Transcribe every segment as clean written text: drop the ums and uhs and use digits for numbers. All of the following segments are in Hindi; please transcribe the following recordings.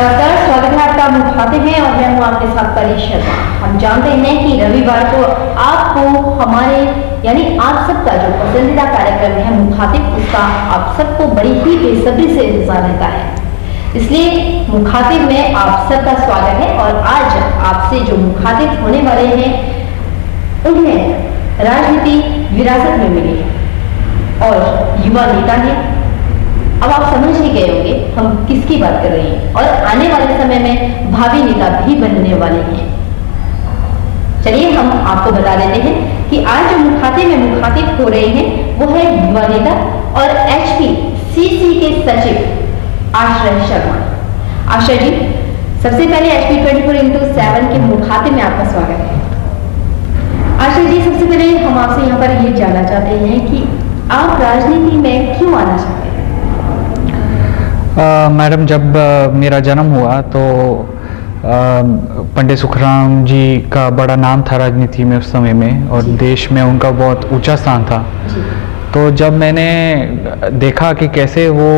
नमस्कार, स्वागत है आपका मुखातिब हैं और मैं हूँ आपके साथ परी शर्मा। हम जानते हैं कि रविवार को आपको हमारे यानी आप सबका जो पसंदीदा कार्यक्रम है मुखातिब, उसका आप सबको बड़ी ही बेसब्री से इंतजार रहता है। इसलिए मुखातिब में आप सबका स्वागत है और आज आपसे जो मुखातिब होने वाले हैं उन्हें राजनीति विरासत में मिली है और युवा नेता है। अब आप समझ ही गए होंगे हम किसकी बात कर रहे हैं और आने वाले समय में भावी नेता भी बनने वाले हैं। चलिए हम आपको बता देते हैं कि आज जो मुखातिब हो रहे हैं वो है युवा नेता और HPCC के सचिव आश्रय शर्मा। आश्रय जी, सबसे पहले HP 24x7 के मुखातिब में आपका स्वागत है। आश्रय जी, सबसे पहले हम आपसे यहाँ पर ये जानना चाहते हैं कि आप राजनीति में क्यों आना चाहते हैं? मैडम, जब मेरा जन्म हुआ तो पंडित सुखराम जी का बड़ा नाम था राजनीति में उस समय में और देश में उनका बहुत ऊंचा स्थान था। तो जब मैंने देखा कि कैसे वो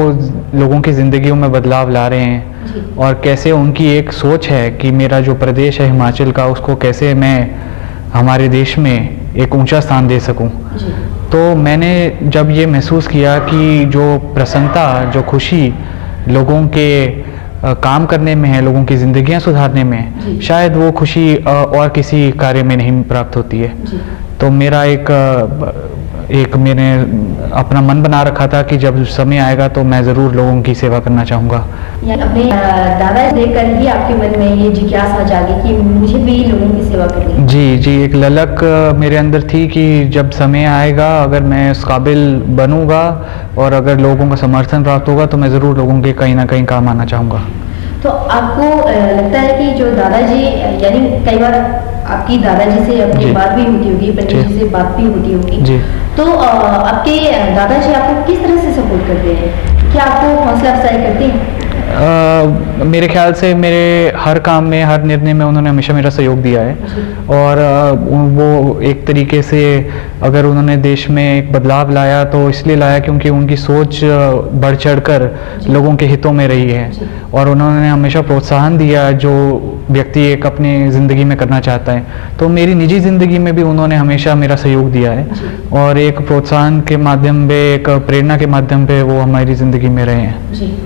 लोगों की ज़िंदगियों में बदलाव ला रहे हैं और कैसे उनकी एक सोच है कि मेरा जो प्रदेश है हिमाचल का, उसको कैसे मैं हमारे देश में एक ऊंचा स्थान दे सकूं, तो मैंने जब ये महसूस किया कि जो प्रसन्नता, जो खुशी लोगों के काम करने में है, लोगों की ज़िंदगियां सुधारने में, शायद वो खुशी और किसी कार्य में नहीं प्राप्त होती है। तो मेरा एक मैंने अपना मन बना रखा था कि जब समय आएगा तो मैं ज़रूर लोगों की सेवा करना चाहूँगा। अपने दादा देखकर ही आपके मन में ये जिज्ञासा जागी कि मुझे भी लोगों की सेवा करनी। जी, एक ललक मेरे अंदर थी कि जब समय आएगा, अगर मैं उस काबिल बनूंगा और अगर लोगों का समर्थन प्राप्त होगा तो मैं ज़रूर लोगों के कहीं ना कहीं काम आना चाहूँगा। तो आपको लगता है कि जो दादाजी, यानी कई बार आपकी दादाजी से अपनी बात भी होती होगी, पंडित जी से बात भी होती होगी, तो आपके दादाजी आपको किस तरह से सपोर्ट करते हैं? क्या आपको हौसला अफजाई करते हैं? मेरे ख्याल से मेरे हर काम में, हर निर्णय में उन्होंने हमेशा मेरा सहयोग दिया है और वो एक तरीके से अगर उन्होंने देश में एक बदलाव लाया तो इसलिए लाया क्योंकि उनकी सोच बढ़ चढ़कर लोगों के हितों में रही है और उन्होंने हमेशा प्रोत्साहन दिया जो व्यक्ति एक अपनी ज़िंदगी में करना चाहता है। तो मेरी निजी ज़िंदगी में भी उन्होंने हमेशा मेरा सहयोग दिया है और एक प्रोत्साहन के माध्यम पे, एक प्रेरणा के माध्यम पे वो हमारी ज़िंदगी में रहे हैं।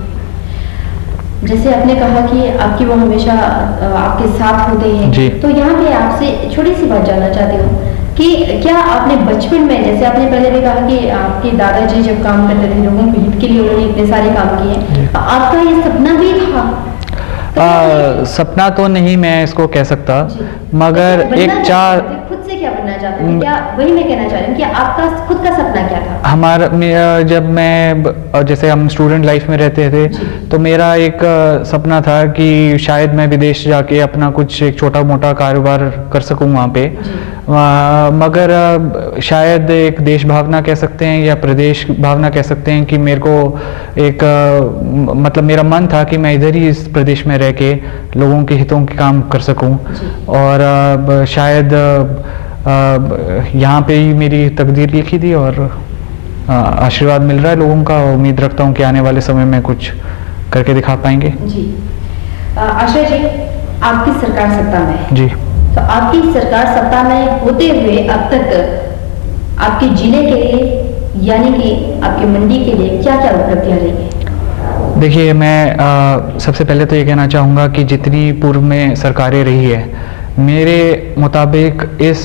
जैसे आपने कहा कि आपकी वो हमेशा आपके साथ होते हैं, तो यहाँ पे आपसे छोटी सी बात जानना चाहती हूँ कि क्या आपने बचपन में, जैसे आपने पहले भी कहा कि आपके दादाजी जब काम करते थे लोगों के हित के लिए, उन्होंने इतने सारे काम किए, आपका ये सपना भी था? सपना तो नहीं मैं इसको कह सकता, मगर एक चार खुद से क्या बनना चाहते हैं? क्या वही मैं कहना चाह रही हूँ कि आपका खुद का सपना क्या था? हमारा जब मैं, जैसे हम स्टूडेंट लाइफ में रहते थे तो मेरा एक सपना था कि शायद मैं विदेश जाके अपना कुछ एक छोटा मोटा कारोबार कर सकूं वहाँ पे, मगर शायद एक देश भावना कह सकते हैं या प्रदेश भावना कह सकते हैं कि मेरे को एक मतलब मेरा मन था कि मैं इधर ही इस प्रदेश में रह के लोगों के हितों के काम कर सकूं और शायद यहाँ पे ही मेरी तकदीर लिखी थी और आशीर्वाद मिल रहा है लोगों का। उम्मीद रखता हूँ कि आने वाले समय में कुछ करके दिखा पाएंगे। जी आश्रय जी, आपकी सरकार सत्ता में है। जी, तो आपकी सरकार सत्ता में होते हुए अब तक आपके जिले के लिए यानी कि आपके मंडी के लिए क्या क्या उपलब्धियां रही है? देखिए, मैं सबसे पहले तो ये कहना चाहूँगा कि जितनी पूर्व में सरकारें रही है, मेरे मुताबिक इस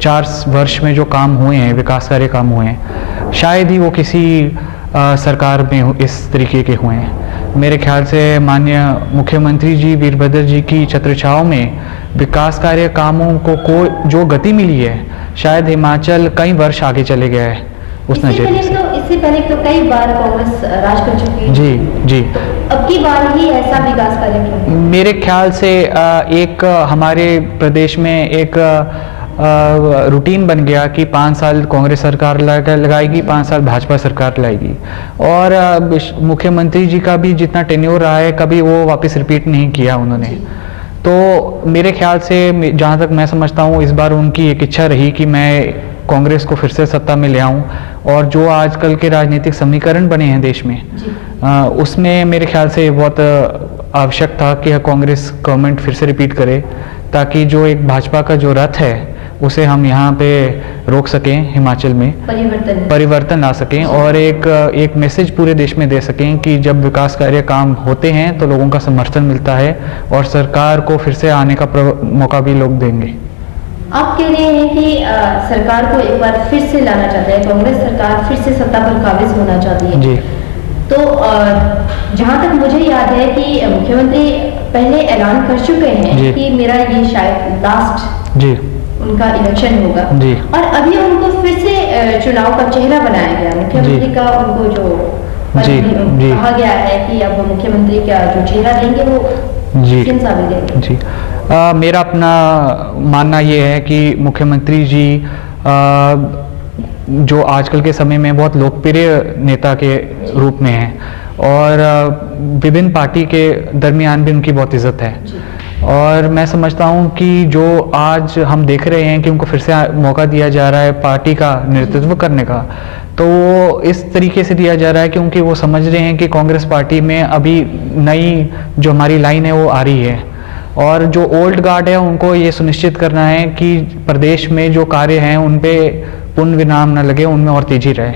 4 वर्ष में जो काम हुए हैं, विकास कार्य काम हुए हैं, शायद ही वो किसी सरकार में इस तरीके के हुए हैं। मेरे ख्याल से माननीय मुख्यमंत्री जी वीरभद्र जी की छत्रछाओं में विकास कार्य कामों को जो गति मिली है, शायद हिमाचल कई वर्ष आगे चले गया है उस नजरिए से। इससे पहले तो कई बार कांग्रेस राज कर चुकी है। जी। अब की बार ही ऐसा विकास कार्य क्यों? मेरे ख्याल से एक हमारे प्रदेश में एक रूटीन बन गया कि 5 साल कांग्रेस सरकार लगाएगी, 5 साल भाजपा सरकार लाएगी और मुख्यमंत्री जी का भी जितना टेन्योर रहा है कभी वो वापस रिपीट नहीं किया उन्होंने। तो मेरे ख्याल से जहाँ तक मैं समझता हूँ इस बार उनकी एक इच्छा रही कि मैं कांग्रेस को फिर से सत्ता में ले आऊं और जो आजकल के राजनीतिक समीकरण बने हैं देश में उसमें मेरे ख्याल से बहुत आवश्यक था कि कांग्रेस गवर्नमेंट फिर से रिपीट करे, ताकि जो एक भाजपा का जो रथ है उसे हम यहाँ पे रोक सकें, हिमाचल में परिवर्तन ला सकें और एक मैसेज पूरे देश में दे सकें कि जब विकास कार्य काम होते हैं तो लोगों का समर्थन मिलता है और सरकार को फिर से आने का मौका भी लोग देंगे। आप कह रहे हैं कि सरकार को एक बार फिर से लाना चाहते हैं, कांग्रेस सरकार फिर से सत्ता पर काबिज होना चाहती है जी। तो जहाँ तक मुझे याद है कि मुख्यमंत्री पहले ऐलान कर चुके हैं कि मेरा ये शायद लास्ट जी उनका इलेक्शन होगा जी। और अभी उनको फिर से चुनाव का चेहरा बनाया गया, मुख्यमंत्री का उनको जो कहा गया है कि अब मुख्यमंत्री का जो चेहरा देंगे वो किन साबित देंगे। जी मेरा अपना मानना ये है कि मुख्यमंत्री जी जो आजकल के समय में बहुत लोकप्रिय नेता के रूप में हैं और विभिन्न पार्टी के दरमियान भी उनकी बहुत इज्जत है और मैं समझता हूं कि जो आज हम देख रहे हैं कि उनको फिर से मौका दिया जा रहा है पार्टी का नेतृत्व करने का, तो वो इस तरीके से दिया जा रहा है क्योंकि वो समझ रहे हैं कि कांग्रेस पार्टी में अभी नई जो हमारी लाइन है वो आ रही है और जो ओल्ड गार्ड है उनको ये सुनिश्चित करना है कि प्रदेश में जो कार्य हैं उन पे पूर्ण विराम न लगे, उनमें और तेजी रहे।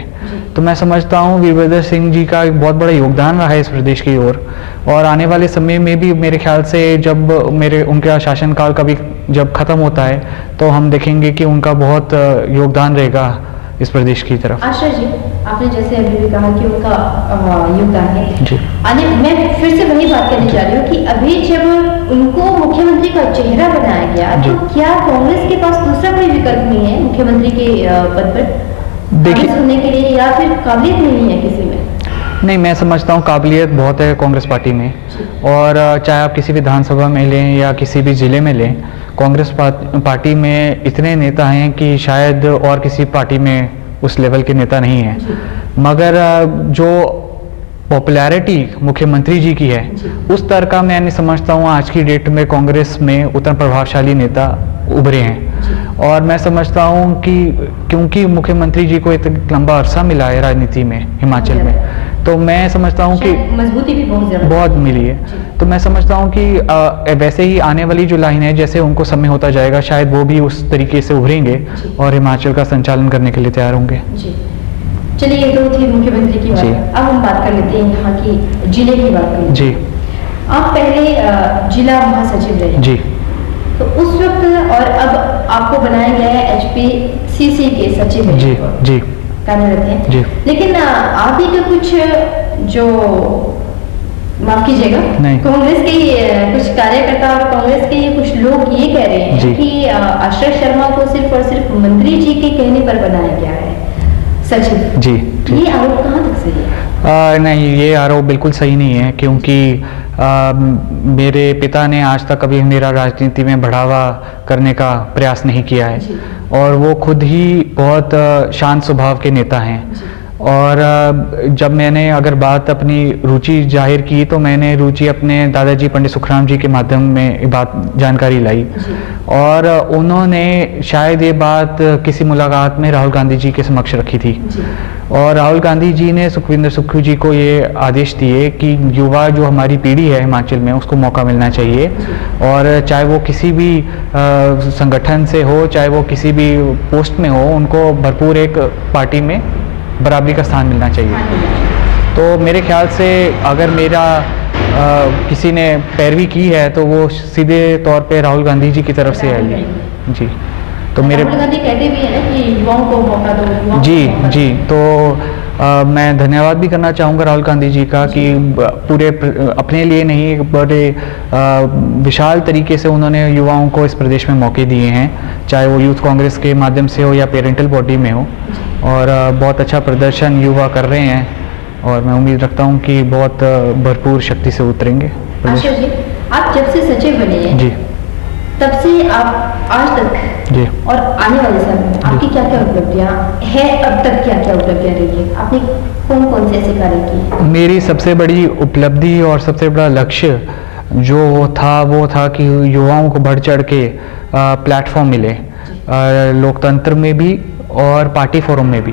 तो मैं समझता हूँ वीरभद्र सिंह जी का एक बहुत बड़ा योगदान रहा है इस प्रदेश की ओर और आने वाले समय में भी मेरे ख्याल से जब उनका शासनकाल कभी जब खत्म होता है तो हम देखेंगे कि उनका बहुत योगदान रहेगा इस प्रदेश की तरफ। आश्रय जी, आपने जैसे अभी भी कहा कि उनका योगदान है जी। मैं फिर से वही बात करने जा रही हूँ कि अभी जब उनको मुख्यमंत्री का चेहरा बनाया गया तो क्या कांग्रेस के पास दूसरा कोई विकल्प नहीं है मुख्यमंत्री के पद पर देखिए होने के लिए या फिर काबिलियत नहीं है किसी में? नहीं, मैं समझता हूँ काबिलियत बहुत है कांग्रेस पार्टी में और चाहे आप किसी विधानसभा में लें या किसी भी जिले में लें, कांग्रेस पार्टी में इतने नेता हैं कि शायद और किसी पार्टी में उस लेवल के नेता नहीं हैं। मगर जो पॉपुलैरिटी मुख्यमंत्री जी की है उस स्तर का मैं नहीं समझता हूँ आज की डेट में कांग्रेस में उतना प्रभावशाली नेता उभरे हैं और मैं समझता हूँ कि क्योंकि मुख्यमंत्री जी को इतना लंबा अरसा मिला है राजनीति में हिमाचल में, तो मैं समझता हूँ कि मजबूती भी बहुत मिली है। तो मैं समझता हूँ कि वैसे ही आने वाली जो लाइन है जैसे उनको समय होता जाएगा शायद वो भी उस तरीके से उभरेंगे और हिमाचल का संचालन करने के लिए तैयार होंगे। चलिए, ये तो थी मुख्यमंत्री की बात। अब हम बात कर लेते हैं यहाँ की जिले की बात करें। जी। आप पहले जिला महासचिव रहे जी। तो उस वक्त और अब आपको बनाया गया है HPCC के सचिव जी जी कार्यरत हैं जी। लेकिन आप ही का कुछ जो माफ कीजिएगा कांग्रेस के कुछ कार्यकर्ता और कांग्रेस के कुछ लोग ये कह रहे हैं कि आश्रय शर्मा को सिर्फ और सिर्फ मंत्री जी के कहने पर बनाया गया है सचिव। जी। ये आरोप कहाँ तक सही है? नहीं, ये आरोप बिल्कुल सही नहीं है क्योंकि मेरे पिता ने आज तक कभी मेरा राजनीति में बढ़ावा करने का प्रयास नहीं किया है और वो खुद ही बहुत शांत स्वभाव के नेता हैं और जब मैंने अगर बात अपनी रुचि जाहिर की तो मैंने रुचि अपने दादाजी पंडित सुखराम जी के माध्यम में बात जानकारी लाई और उन्होंने शायद ये बात किसी मुलाकात में राहुल गांधी जी के समक्ष रखी थी और राहुल गांधी जी ने सुखविंदर सुक्खू जी को ये आदेश दिए कि युवा जो हमारी पीढ़ी है हिमाचल में उसको मौका मिलना चाहिए और चाहे वो किसी भी संगठन से हो चाहे वो किसी भी पोस्ट में हो उनको भरपूर एक पार्टी में बराबरी का स्थान मिलना चाहिए। तो मेरे ख्याल से अगर मेरा किसी ने पैरवी की है तो वो सीधे तौर पे राहुल गांधी जी की तरफ से आई जी। तो मेरे राहुल गांधी कहते भी है ना कि युवाओं को मौका दो। जी। तो मैं धन्यवाद भी करना चाहूँगा राहुल गांधी जी का कि पूरे अपने लिए नहीं बड़े विशाल तरीके से उन्होंने युवाओं को इस प्रदेश में मौके दिए हैं, चाहे वो यूथ कांग्रेस के माध्यम से हो या पेरेंटल बॉडी में हो और बहुत अच्छा प्रदर्शन युवा कर रहे हैं और मैं उम्मीद रखता हूँ कि बहुत भरपूर शक्ति से उतरेंगे। आशा जी, आप जब से सचिव बने हैं जी तब से आप आज तक जी और आने वाले समय में आपकी क्या क्या उपलब्धियाँ है, अब तक क्या क्या उपलब्धियाँ रही है, आपने कौन कौन से ऐसे कार्य किए? मेरी सबसे बड़ी उपलब्धि और सबसे बड़ा लक्ष्य जो था वो था कि युवाओं को बढ़ चढ़ के प्लेटफॉर्म मिले लोकतंत्र में भी और पार्टी फोरम में भी।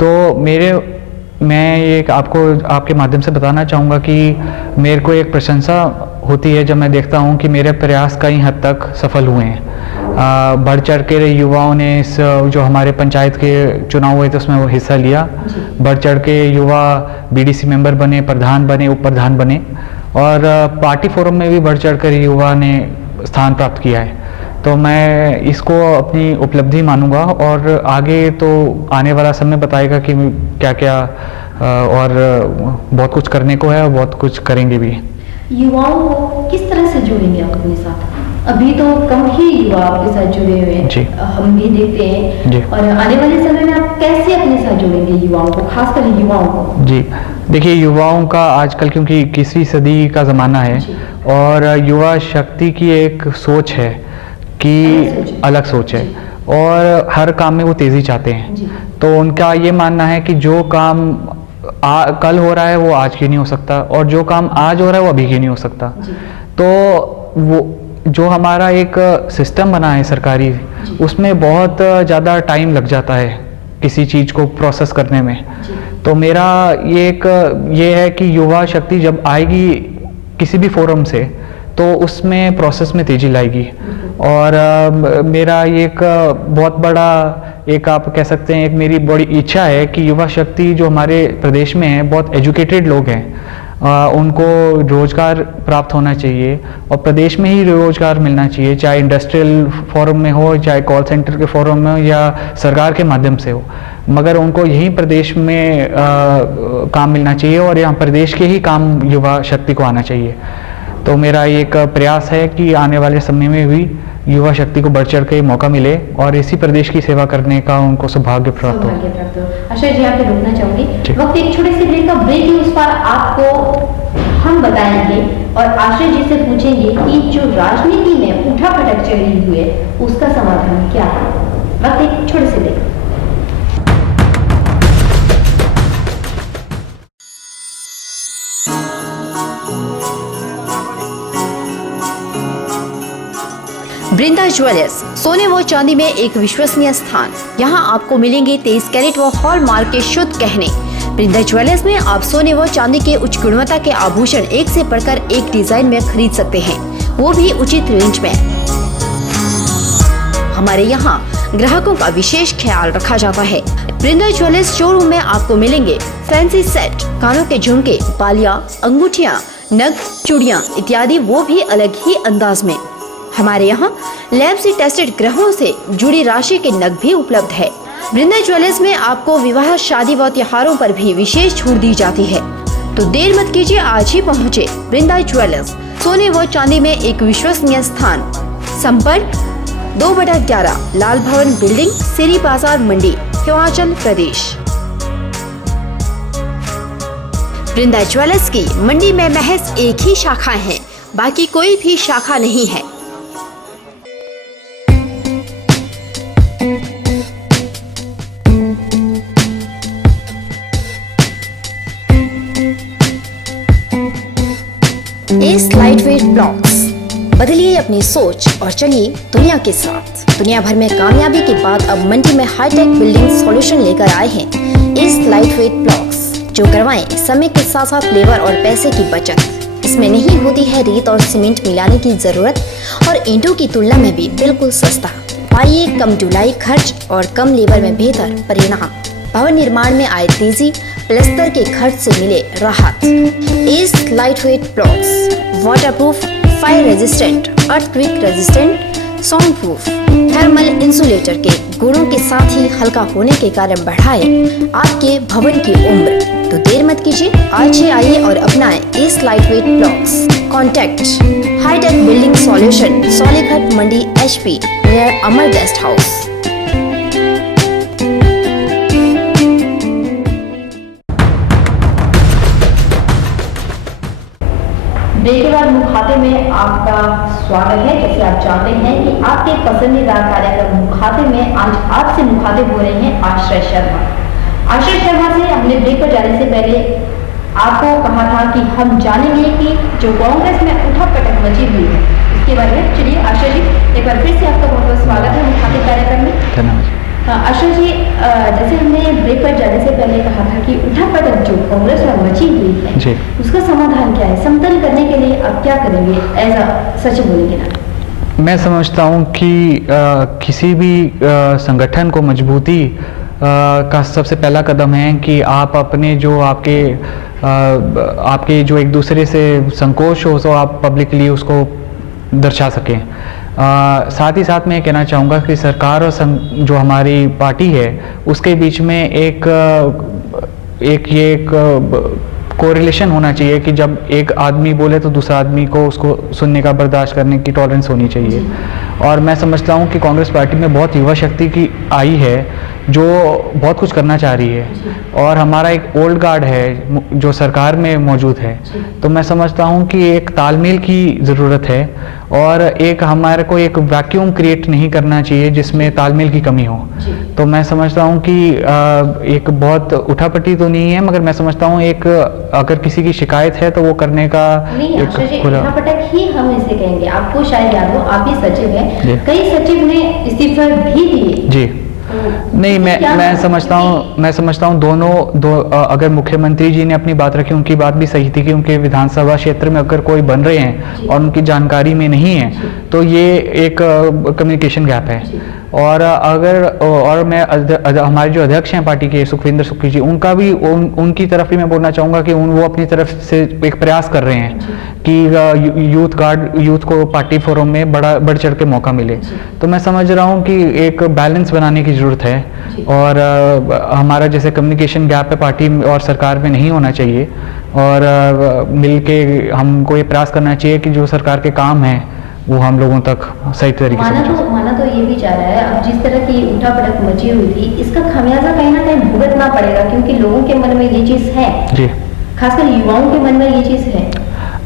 तो मेरे मैं ये आपको आपके माध्यम से बताना चाहूँगा कि मेरे को एक प्रशंसा होती है जब मैं देखता हूँ कि मेरे प्रयास कई हद तक सफल हुए हैं। बढ़ चढ़ के युवाओं ने इस जो हमारे पंचायत के चुनाव हुए थे उसमें वो हिस्सा लिया। बढ़ चढ़ के युवा बीडीसी मेंबर बने, प्रधान बने, उप प्रधान बने और पार्टी फोरम में भी बढ़ चढ़ कर युवा ने स्थान प्राप्त किया है। तो मैं इसको अपनी उपलब्धि मानूंगा और आगे तो आने वाला समय बताएगा कि क्या क्या और बहुत कुछ करने को है और बहुत कुछ करेंगे भी। युवाओं को किस तरह से जोड़ेंगे आप अपने साथ? अभी तो कम ही युवा आपके साथ जुड़े हुए हैं, हम भी देखते हैं, और आने वाले समय में आप कैसे अपने साथ जोड़ेंगे युवाओं को, खासकर युवाओं को? जी देखिए, युवाओं का आजकल क्योंकि 21वीं सदी का ज़माना है और युवा शक्ति की एक सोच है कि अलग सोच है और हर काम में वो तेज़ी चाहते हैं। तो उनका ये मानना है कि जो काम कल हो रहा है वो आज क्यों नहीं हो सकता और जो काम आज हो रहा है वो अभी क्यों नहीं हो सकता। तो वो जो हमारा एक सिस्टम बना है सरकारी, उसमें बहुत ज़्यादा टाइम लग जाता है किसी चीज़ को प्रोसेस करने में। तो मेरा ये है कि युवा शक्ति जब आएगी किसी भी फोरम से तो उसमें प्रोसेस में तेज़ी लाएगी। और मेरा एक बहुत बड़ा एक आप कह सकते हैं एक मेरी बड़ी इच्छा है कि युवा शक्ति जो हमारे प्रदेश में है, बहुत एजुकेटेड लोग हैं, उनको रोज़गार प्राप्त होना चाहिए और प्रदेश में ही रोज़गार मिलना चाहिए, चाहे इंडस्ट्रियल फोरम में हो, चाहे कॉल सेंटर के फोरम में हो या सरकार के माध्यम से हो, मगर उनको यहीं प्रदेश में काम मिलना चाहिए और यहाँ प्रदेश के ही काम युवा शक्ति को आना चाहिए। तो मेरा एक प्रयास है कि आने वाले समय में भी युवा शक्ति को बढ़ चढ़ के मौका मिले और इसी प्रदेश की सेवा करने का उनको सौभाग्य प्राप्त हो। आशा जी, आपको रोकना चाहूंगी, वक्त एक छोटे से ब्रेक का, ब्रेक ही उस पर आपको हम बताएंगे और आशा जी से पूछेंगे कि जो राजनीति में उठा पटक चली हुई है उसका समाधान क्या है। वक्त एक छोटे से ब्रेक। बृंदा ज्वेलर्स, सोने व चांदी में एक विश्वसनीय स्थान। यहाँ आपको मिलेंगे 23 कैरेट व हॉलमार्क के शुद्ध गहने। बृंदा ज्वेलर्स में आप सोने व चांदी के उच्च गुणवत्ता के आभूषण एक से बढ़कर एक डिजाइन में खरीद सकते हैं, वो भी उचित रेंज में। हमारे यहाँ ग्राहकों का विशेष ख्याल रखा जाता है। बृंदा ज्वेलर्स शोरूम में आपको मिलेंगे फैंसी सेट, कानों के झुमके, बालियां, अंगूठियां, नग, चूड़ियां इत्यादि, वो भी अलग ही अंदाज में। हमारे यहाँ लैब से टेस्टेड ग्रहों से जुड़ी राशि के नग भी उपलब्ध है। बृंदा ज्वेलर्स में आपको विवाह, शादी व त्योहारों पर भी विशेष छूट दी जाती है। तो देर मत कीजिए, आज ही पहुँचे बृंदा ज्वेलर्स, सोने व चांदी में एक विश्वसनीय स्थान। संपर्क 2/11 लाल भवन बिल्डिंग, सिरी बाजार, मंडी, हिमाचल प्रदेश। बृंदा ज्वेलर्स की मंडी में महज एक ही शाखा है, बाकी कोई भी शाखा नहीं है। एस लाइटवेट ब्लॉक्स, बदलिए अपनी सोच और चलिए दुनिया के साथ। दुनिया भर में कामयाबी के बाद अब मंडी में हाईटेक बिल्डिंग सॉल्यूशन लेकर आए हैं एस लाइटवेट ब्लॉक्स, जो करवाएं समय के साथ साथ लेबर और पैसे की बचत। इसमें नहीं होती है रेत और सीमेंट मिलाने की जरूरत और ईंटों की तुलना में भी बिल्कुल सस्ता। पाइए कम ढुलाई खर्च और कम लेबर में बेहतर परिणाम। भवन निर्माण में आए तेजी, प्लस्तर के खर्च से मिले राहत। S lightweight blocks, waterproof, fire resistant, earthquake resistant, sound proof, thermal insulator के गुणों के साथ ही हल्का होने के कारण बढ़ाए आपके भवन की उम्र। तो देर मत कीजिए, आज ही आइए और अपनाएं S lightweight blocks. Contact hitech building solution, Solighat, Mandi, HP, near Amar guest house. Break के बाद मुखाते में आपका स्वागत है। जैसे आप जानते हैं कि आपके पसंदीदा कार्यक्रम मुखाते में आज आपसे मुखातिब हो रहे हैं आश्रय शर्मा। आश्रय शर्मा से हमने ब्रेक पर जाने से पहले आपको कहा था कि हम जानेंगे कि जो कांग्रेस में उठापटक मची हुई है इसके बारे में। चलिए आश्रय जी, एक बार फिर से आपका बहुत बहुत स्वागत है मुखातिब कार्यक्रम में। धन्यवाद। हाँ आशा जी, जैसे हमने ब्रेक पर जाने से पहले कहा था कि उठापटक जो कांग्रेस में मची हुई है जी। उसका समाधान क्या है, समतल करने के लिए आप क्या करेंगे एज अ सचिव होने के नाते? मैं समझता हूँ कि किसी भी संगठन को मजबूती का सबसे पहला कदम है कि आप अपने जो आपके जो एक दूसरे से संकोच हो तो आप पब्लिकली उसको दर्शा सकें। साथ ही साथ मैं ये कहना चाहूँगा कि सरकार और जो हमारी पार्टी है उसके बीच में एक कोरिलेशन होना चाहिए कि जब एक आदमी बोले तो दूसरा आदमी को उसको सुनने का बर्दाश्त करने की टॉलरेंस होनी चाहिए। और मैं समझता हूँ कि कांग्रेस पार्टी में बहुत युवा शक्ति की आई है जो बहुत कुछ करना चाह रही है, और हमारा एक ओल्ड गार्ड है जो सरकार में मौजूद है। तो मैं समझता हूँ कि एक तालमेल की ज़रूरत है और एक हमारे को एक वैक्यूम क्रिएट नहीं करना चाहिए जिसमें तालमेल की कमी हो। तो मैं समझता हूँ कि एक बहुत उठापटी तो नहीं है, मगर मैं समझता हूँ एक अगर किसी की शिकायत है तो वो करने का नहीं खुला उठापटक ही हम इसे कहेंगे। आपको शायद याद हो, आप ही सचिव हैं, कई सचिव ने इस्तीफा भी दिए जी। नहीं, मैं समझता हूँ अगर मुख्यमंत्री जी ने अपनी बात रखी, उनकी बात भी सही थी कि उनके विधानसभा क्षेत्र में अगर कोई बन रहे हैं और उनकी जानकारी में नहीं है तो ये एक कम्युनिकेशन गैप है। और मैं हमारे जो अध्यक्ष हैं पार्टी के सुखविंदर सुक्खी जी, उनका भी उनकी तरफ भी मैं बोलना चाहूँगा कि वो अपनी तरफ से एक प्रयास कर रहे हैं कि यूथ को पार्टी फोरम में बढ़ चढ़ के मौका मिले। तो मैं समझ रहा हूँ कि एक बैलेंस बनाने की ज़रूरत है और हमारा जैसे कम्युनिकेशन गैप है पार्टी और सरकार में नहीं होना चाहिए, और मिलके हमको ये प्रयास करना चाहिए कि जो सरकार के काम हैं वो हम लोगों तक सही तरीके से माना तो ये भी जा रहा है। अब जिस तरह की उठापटक मची हुई थी इसका खामियाजा कहीं ना कहीं भुगतना पड़ेगा, क्योंकि लोगों के मन में ये चीज़ है जी, खासकर युवाओं के मन में ये चीज़ है।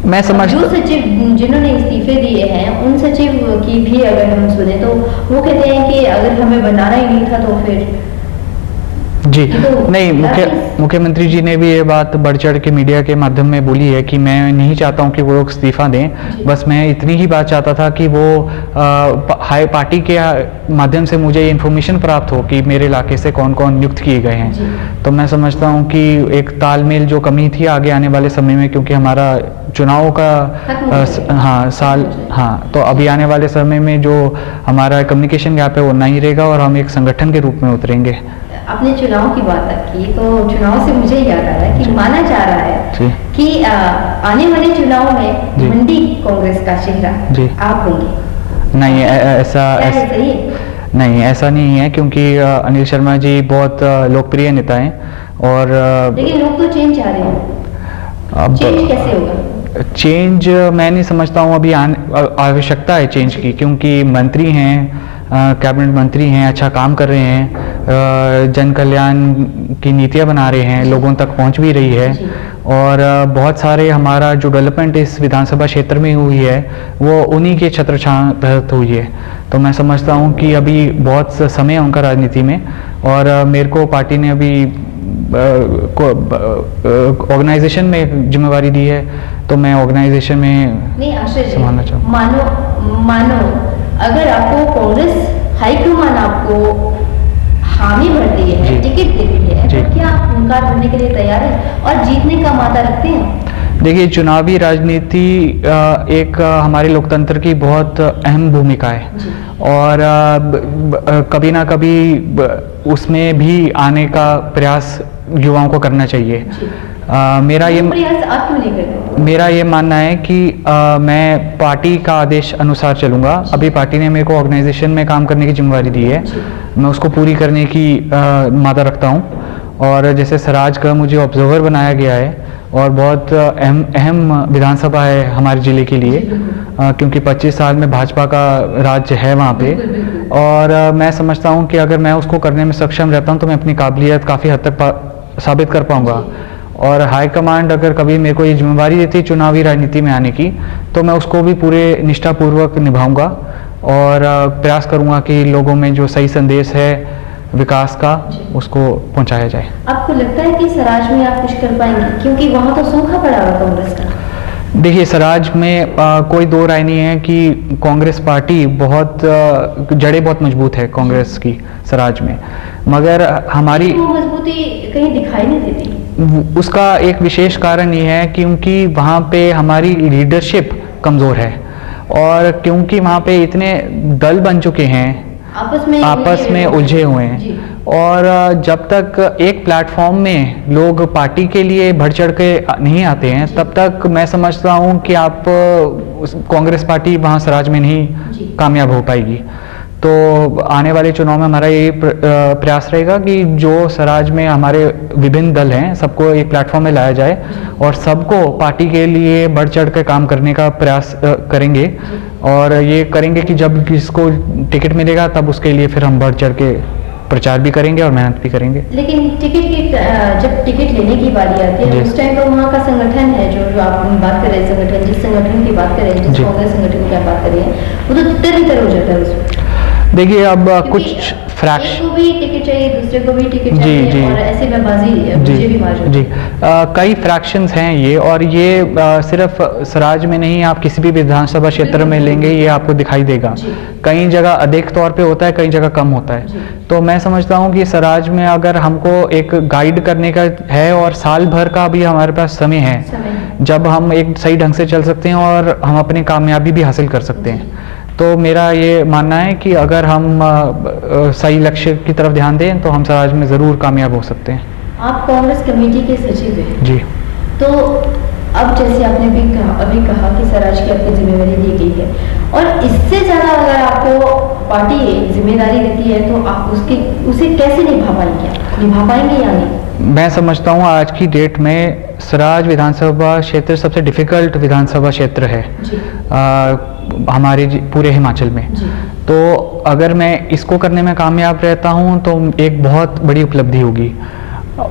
मैं समझता जो सचिव जिन्होंने इस्तीफे दिए हैं उन सचिव की भी अगर हम सुने तो वो कहते हैं कि अगर हमें बनाना ही नहीं था तो फिर जी नहीं। मुख्यमंत्री जी ने भी ये बात बढ़ चढ़ के मीडिया के माध्यम में बोली है कि मैं नहीं चाहता हूं कि वो लोग इस्तीफा दें, बस मैं इतनी ही बात चाहता था कि वो हाई पार्टी के माध्यम से मुझे इन्फॉर्मेशन प्राप्त हो कि मेरे इलाके से कौन कौन नियुक्त किए गए हैं। तो मैं समझता हूं कि एक तालमेल जो कमी थी आगे आने वाले समय में, क्योंकि हमारा चुनाव का साल तो अभी आने वाले समय में जो हमारा कम्युनिकेशन गैप है वो नहीं रहेगा और हम एक संगठन के रूप में उतरेंगे। आपने चुनाव की बात की तो चुनाव से मुझे याद आ रहा है कि माना जा रहा है कि आने वाले चुनाव में मंडी कांग्रेस का चेहरा आप होंगे। नहीं, ऐसा नहीं है, क्योंकि अनिल शर्मा जी बहुत लोकप्रिय नेता हैं और लेकिन लोग तो चेंज चाह रहे हैं। चेंज कैसे होगा? चेंज मैं नहीं समझता हूँ अभी आवश्यकता है चेंज की, क्योंकि मंत्री हैं, कैबिनेट मंत्री हैं, अच्छा काम कर रहे हैं, जन कल्याण की नीतियां बना रहे हैं, लोगों तक पहुंच भी रही है, और बहुत सारे हमारा जो डेवलपमेंट इस विधानसभा क्षेत्र में हुई है वो उन्हीं के छत्रछाया तहत हुई है। तो मैं समझता हूं कि अभी बहुत समय है उनका राजनीति में, और मेरे को पार्टी ने अभी ऑर्गेनाइजेशन में जिम्मेवारी दी है, तो मैं ऑर्गेनाइजेशन में संभालना चाहूँगा। मानो अगर आपको कांग्रेस हाईकमान आपको हामी भरती है, टिकट देती है, तो क्या आप हुंकार भरने के लिए तैयार हैं और जीतने का मादा रखते हैं? देखिए, चुनावी राजनीति एक हमारे लोकतंत्र की बहुत अहम भूमिका है, और कभी ना कभी उसमें भी आने का प्रयास युवाओं को करना चाहिए। मेरा ये मानना है कि मैं पार्टी का आदेश अनुसार चलूँगा। अभी पार्टी ने मेरे को ऑर्गेनाइजेशन में काम करने की जिम्मेवारी दी है, मैं उसको पूरी करने की मादा रखता हूँ। और जैसे सराज का मुझे ऑब्जर्वर बनाया गया है, और बहुत अहम विधानसभा है हमारे ज़िले के लिए, क्योंकि 25 साल में भाजपा का राज्य है वहाँ पे, और मैं समझता हूँ कि अगर मैं उसको करने में सक्षम रहता हूँ तो मैं अपनी काबिलियत काफ़ी हद तक साबित कर पाऊँगा। और हाईकमांड अगर कभी मेरे को ये जिम्मेवारी देती है चुनावी राजनीति में आने की, तो मैं उसको भी पूरे निष्ठापूर्वक निभाऊंगा और प्रयास करूंगा कि लोगों में जो सही संदेश है विकास का उसको पहुंचाया जाए। आपको लगता है कि सराज में आप कुछ कर पाएंगे, क्योंकि वहाँ तो सूखा पड़ा हुआ कांग्रेस का? देखिए, स्वराज में कोई दो राय नहीं है कि कांग्रेस पार्टी बहुत जड़ें बहुत मजबूत है कांग्रेस की स्वराज में, मगर हमारी वो मजबूती कहीं दिखाई नहीं देती। उसका एक विशेष कारण ये है क्योंकि वहाँ पे हमारी लीडरशिप कमज़ोर है, और क्योंकि वहाँ पे इतने दल बन चुके हैं, आपस में उलझे हुए हैं, और जब तक एक प्लेटफॉर्म में लोग पार्टी के लिए बढ़ चढ़ के नहीं आते हैं, तब तक मैं समझता हूँ कि आप कांग्रेस पार्टी वहाँ स्वराज में नहीं कामयाब हो पाएगी। तो आने वाले चुनाव में हमारा यही प्रयास रहेगा कि जो स्वराज में हमारे विभिन्न दल हैं सबको एक प्लेटफॉर्म में लाया जाए और सबको पार्टी के लिए बढ़ चढ़ कर काम करने का प्रयास करेंगे, और ये करेंगे कि जब किसको टिकट मिलेगा तब उसके लिए फिर हम बढ़ चढ़ के प्रचार भी करेंगे और मेहनत भी करेंगे। लेकिन टिकट की जब टिकट लेने की बारी आती है उस टाइम तो वहाँ का संगठन है जो आप बात कर रहे हैं, संगठन जिस संगठन की बात कर रहे हैं, जिस कांग्रेस संगठन की आप बात कर रहे हैं, वो तो तितर हो जाता है उसमें। देखिए, अब कुछ फ्रैक्शन, एक को भी टिकट चाहिए, दूसरे को भी टिकट चाहिए, और ऐसे में बाजी मुझे भी मार जी कई फ्रैक्शंस हैं ये, और ये सिर्फ स्वराज में नहीं, आप किसी भी विधानसभा क्षेत्र में लेंगे ये आपको दिखाई देगा। कई जगह अधिक तौर पे होता है, कई जगह कम होता है। तो मैं समझता हूँ कि स्वराज में अगर हमको एक गाइड करने का है और साल भर का भी हमारे पास समय है, जब हम एक सही ढंग से चल सकते हैं और हम अपनी कामयाबी भी हासिल कर सकते हैं। तो मेरा ये मानना है कि अगर हम सही लक्ष्य की तरफ ध्यान दें तो हम स्वराज में ज़रूर कामयाब हो सकते हैं। आप कांग्रेस कमेटी के सचिव हैं जी। तो अब जैसे आपने अभी कहा कि स्वराज की आपको जिम्मेदारी दी गई है, और इससे ज़्यादा अगर आपको पार्टी जिम्मेदारी देती है तो आप उसे कैसे निभा पाएंगे या नहीं? मैं समझता हूँ आज की डेट में स्वराज विधानसभा क्षेत्र सबसे डिफ़िकल्ट विधानसभा क्षेत्र है हमारे पूरे हिमाचल में। तो अगर मैं इसको करने में कामयाब रहता हूँ तो एक बहुत बड़ी उपलब्धि होगी,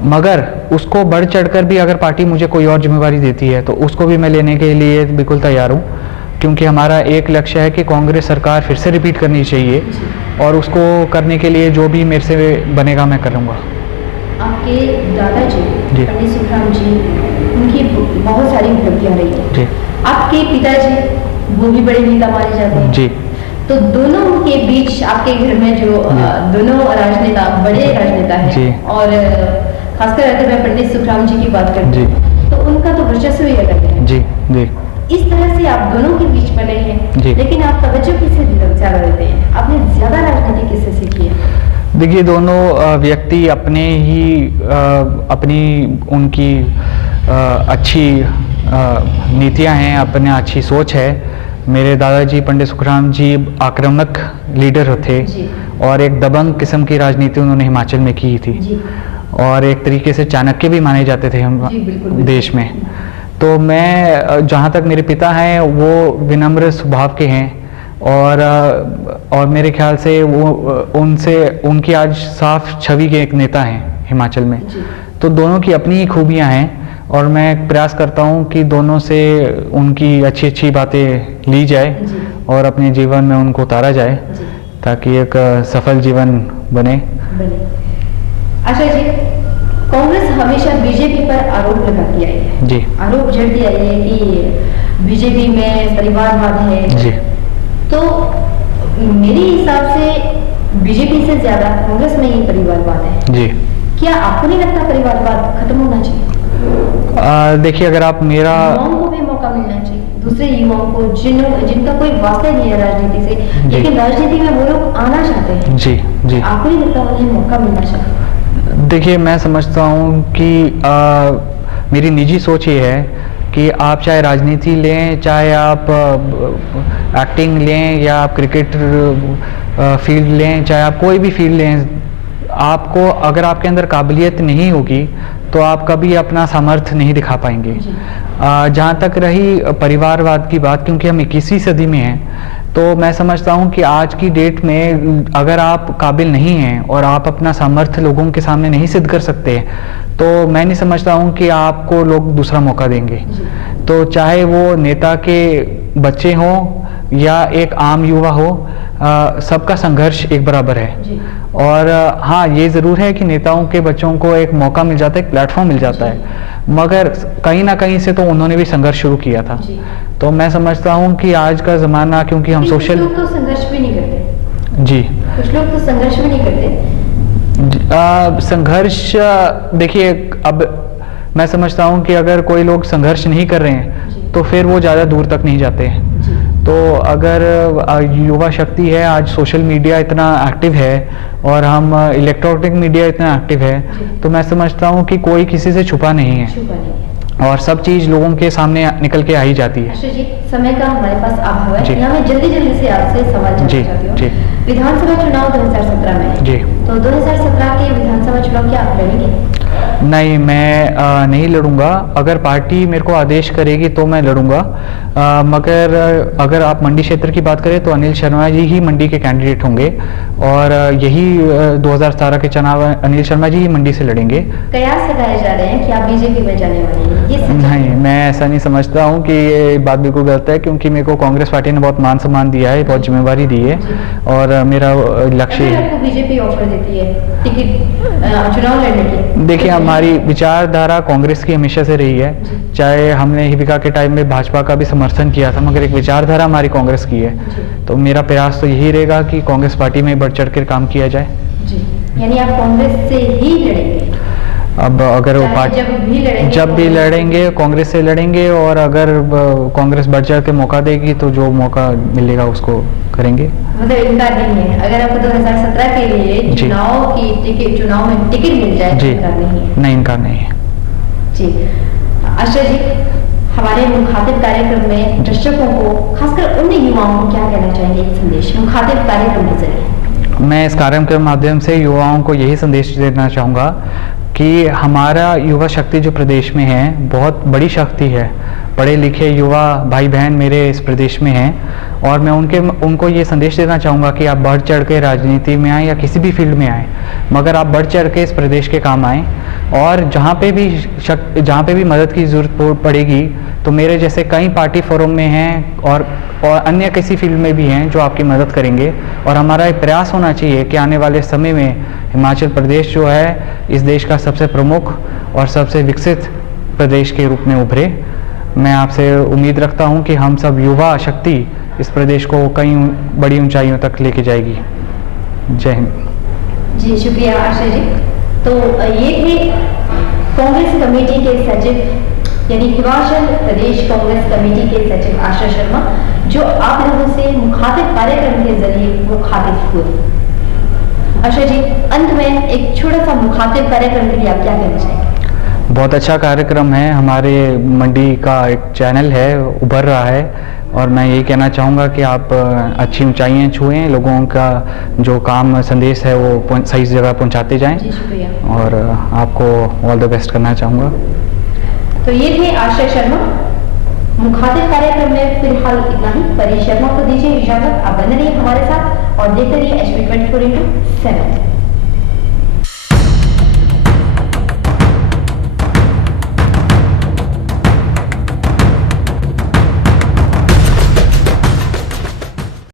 मगर उसको बढ़ चढ़कर भी अगर पार्टी मुझे कोई और जिम्मेवारी देती है तो उसको भी मैं लेने के लिए बिल्कुल तैयार हूँ, क्योंकि हमारा एक लक्ष्य है कि कांग्रेस सरकार फिर से रिपीट करनी चाहिए, और उसको करने के लिए जो भी मेरे से बनेगा मैं करूँगा। आपके दादाजी पंडित सुखराम जी, उनकी बहुत सारी उपलब्धियां रही हैं जी। आपके पिताजी वो भी बड़े नेता माने जाते हैं जी। तो दोनों के बीच आपके घर में जो दोनों राजनेता बड़े राजनेता हैं, और खासकर अगर मैं पंडित सुखराम जी की बात करूं तो उनका तो वर्चस्व ही अलग है जी जी। इस तरह से आप दोनों के बीच बने हैं, लेकिन आप तवज्जो किससे ज्यादा देते हैं? आपने ज्यादा राजनीति किससे सीखी है? देखिए, दोनों व्यक्ति अपने ही अपनी उनकी अच्छी नीतियां हैं, अपने अच्छी सोच है। मेरे दादाजी पंडित सुखराम जी आक्रामक लीडर थे और एक दबंग किस्म की राजनीति उन्होंने हिमाचल में की थी, और एक तरीके से चाणक्य भी माने जाते थे हम देश में। तो मैं, जहाँ तक मेरे पिता हैं वो विनम्र स्वभाव के हैं, और मेरे ख्याल से वो उनकी आज साफ छवि के एक नेता हैं हिमाचल में। तो दोनों की अपनी ही खूबियाँ हैं, और मैं प्रयास करता हूँ कि दोनों से उनकी अच्छी अच्छी बातें ली जाए और अपने जीवन में उनको उतारा जाए, ताकि एक सफल जीवन बने। अच्छा जी, कांग्रेस हमेशा बीजेपी पर आरोप लगाती आई है जी, आरोप जड़ती आई है कि बीजेपी में परिवारवाद है जी। तो मेरे हिसाब से बीजेपी से ज्यादा कांग्रेस में ही परिवारवाद है जी। क्या आपको नहीं लगता परिवारवाद खत्म होना चाहिए? देखिए, अगर आप मेरा युवाओं को भी मौका मिलना चाहिए, दूसरे युवाओं को जिनका कोई वास्ता नहीं है राजनीति से, लेकिन राजनीति में वो लोग आना चाहते हैं जी जी। आपको नहीं लगता उन्हें मौका मिलना चाहिए? देखिए, मैं समझता हूँ कि मेरी निजी सोच ये है कि आप चाहे राजनीति लें, चाहे आप एक्टिंग लें, या आप क्रिकेट फील्ड लें, चाहे आप कोई भी फील्ड लें, आपको अगर आपके अंदर काबिलियत नहीं होगी तो आप कभी अपना सामर्थ्य नहीं दिखा पाएंगे। जहाँ तक रही परिवारवाद की बात, क्योंकि हम 21वीं सदी में हैं, तो मैं समझता हूँ कि आज की डेट में अगर आप काबिल नहीं हैं और आप अपना सामर्थ्य लोगों के सामने नहीं सिद्ध कर सकते, तो मैं नहीं समझता हूँ कि आपको लोग दूसरा मौका देंगे। तो चाहे वो नेता के बच्चे हों या एक आम युवा हो, सबका संघर्ष एक बराबर है। और हाँ, ये ज़रूर है कि नेताओं के बच्चों को एक मौका मिल जाता है, एक प्लेटफॉर्म मिल जाता है, मगर कहीं ना कहीं से तो उन्होंने भी संघर्ष शुरू किया था। जी। तो मैं समझता हूँ कि आज का ज़माना, क्योंकि हम लेकिन कुछ सोशल लोग तो संघर्ष भी नहीं करते, जी कुछ लोग तो संघर्ष भी नहीं करते। संघर्ष देखिए, अब मैं समझता हूँ कि अगर कोई लोग संघर्ष नहीं कर रहे जी। हैं तो फिर वो ज़्यादा दूर तक नहीं जाते हैं। जी। तो अगर युवा शक्ति है, आज सोशल मीडिया इतना एक्टिव है और हम इलेक्ट्रॉनिक मीडिया इतना एक्टिव है, तो मैं समझता हूँ कि कोई किसी से छुपा नहीं है छुपा नहीं है। और सब चीज़ लोगों के सामने निकल के आ ही जाती है। अच्छा जी, समय का हमारे पास अभाव जी। है, यहाँ मैं जल्दी जल्दी से आपसे सवाल जी, जानना चाहती हूँ। जी। विधानसभा चुनाव 2017 में है। जी। तो 2017 के विधानसभा चुनाव क्या आप लड़ेंगे? नहीं, मैं नहीं लड़ूंगा। अगर पार्टी मेरे को आदेश करेगी तो मैं लड़ूंगा। मगर अगर आप मंडी क्षेत्र की बात करें तो अनिल शर्मा जी ही मंडी के कैंडिडेट होंगे और यही 2017 के चुनाव अनिल शर्मा जी ही मंडी से लड़ेंगे। कयास लगाए जा रहे हैं कि आप बीजेपी में जाने वाले हैं, ये सच है? नहीं, मैं ऐसा नहीं समझता हूँ कि ये बात बिल्कुल गलत है, क्योंकि मेरे को कांग्रेस पार्टी ने बहुत मान सम्मान दिया है, बहुत जिम्मेवारी दी है और मेरा लक्ष्य अगर है। आपको बीजेपी ऑफर देती है टिकट चुनाव लड़ने की, देखिए, हमारी विचारधारा कांग्रेस की हमेशा से रही है, चाहे हमने हिबिका के टाइम में भाजपा का भी समर्थन किया था, मगर एक विचारधारा हमारी कांग्रेस की है। तो मेरा प्रयास तो यही रहेगा कि कांग्रेस पार्टी में बढ़ चढ़ कर काम किया जाए। जी, यानी आप कांग्रेस से ही लड़ेंगे? अब अगर वो चाहे पार्टी जब भी लड़ेंगे कांग्रेस से लड़ेंगे, और अगर कांग्रेस बढ़ चढ़ के मौका देगी तो जो मौका मिलेगा उसको करेंगे। मतलब इनकार नहीं है, अगर आपको 2017 के लिए जी। चुनाव में टिकट मिल जाए तो जी, इनकार नहीं है? नहीं, इनकार नहीं है। जी। आशा जी, हमारे मुखातिब कार्यक्रम में दर्शकों को, खासकर उन युवाओं को क्या कहना चाहेंगे, एक संदेश मुखातिब कार्यक्रम के जरिए? मैं इस कार्यक्रम के माध्यम से युवाओं को यही संदेश देना चाहूँगा कि हमारा युवा शक्ति जो प्रदेश में है बहुत बड़ी शक्ति है। पढ़े लिखे युवा भाई बहन मेरे इस प्रदेश में हैं और मैं उनको ये संदेश देना चाहूँगा कि आप बढ़ चढ़ के राजनीति में आएँ या किसी भी फील्ड में आएँ, मगर आप बढ़ चढ़ के इस प्रदेश के काम आएँ और जहाँ पे भी मदद की ज़रूरत पड़ेगी तो मेरे जैसे कई पार्टी फोरम में हैं और अन्य किसी फील्ड में भी हैं जो आपकी मदद करेंगे। और हमारा एक प्रयास होना चाहिए कि आने वाले समय में हिमाचल प्रदेश जो है इस देश का सबसे प्रमुख और सबसे विकसित प्रदेश के रूप में उभरे। मैं आपसे उम्मीद रखता हूं कि हम सब युवा शक्ति इस प्रदेश को कई बड़ी ऊंचाइयों तक लेके जाएगी। जय हिंद। जी, शुक्रिया आशा जी। तो ये थे कांग्रेस कमेटी के सचिव, यानी हिमाचल प्रदेश कांग्रेस कमेटी के सचिव आशा शर्मा, जो आप लोगों से मुखातिब कार्यक्रम के जरिए मुखातिब हुए। आशा जी, अंत में एक छोटा सा मुखातिब कार्यक्रम के लिए आप क्या कहना चाहेंगे? बहुत अच्छा कार्यक्रम है, हमारे मंडी का एक चैनल है, उभर रहा है और मैं यही कहना चाहूँगा कि आप अच्छी ऊंचाइयाँ छुएं, लोगों का जो काम संदेश है वो सही जगह पहुँचाते जाएं। जी, शुक्रिया। और आपको ऑल द बेस्ट करना चाहूँगा। तो ये थे आशा शर्मा। मुखातिब कार्यक्रम में फिलहाल इतना ही। परी शर्मा को दीजिए इजाजत। आप बने रहिए हमारे साथ और देखते रहिए HB 24/7।